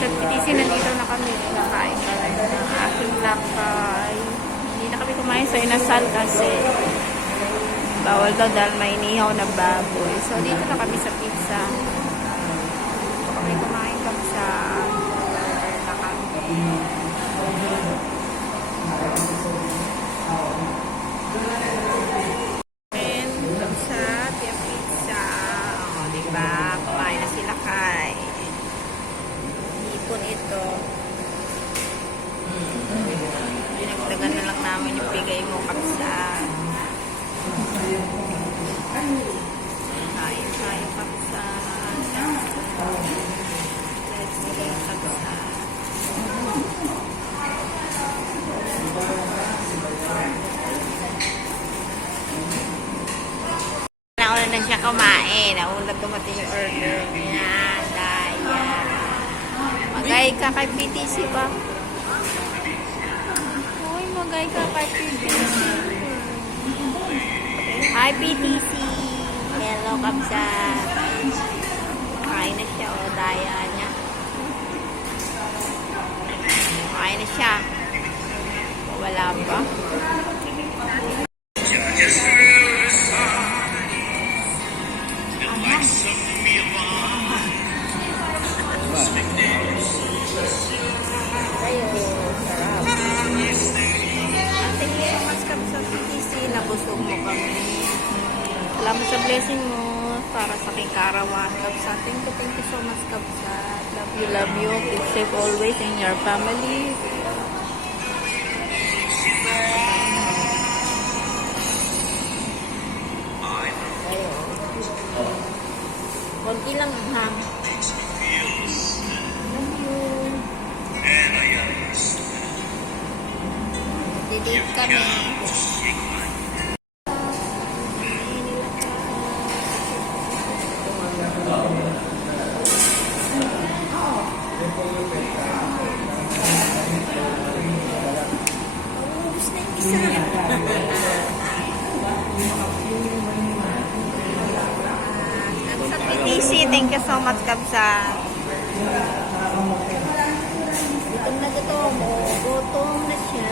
Sa PTC, nandito na kami. Nakain ka rin ng aking lakay. Hindi na kami kumain sa inasal kasi bawal daw dahil may inihaw na baboy. So, dito na kami sa pizza. So, kami kumain kami sa lakay. Sa Tia Pizza. O, diba? Kumain na sila kay. Ipon ito. Dinagdagan na lang namin yung bigay mo kapsa. Kain tayo kapsa. Let's go kapsa. Nauna na siya kumain. Nauna dumating yung order niya. Daya. Magay ka kay PTC ba? Uy, magay ka kay PTC. Hi, PTC. Hello, kapsa. Kain na siya. O, daya niya. Kain na siya. Wala pa. Nabusog mo kami. Salamat sa blessing mo para sa aking kaarawan. Kapsa, thank you so much, Kapsa. Love you. Keep safe always in your family. Konti lang, ha? Love you. Didate kami. PTC, thank you so much, Kapsa. Gutom na gutom. Gutom na siya.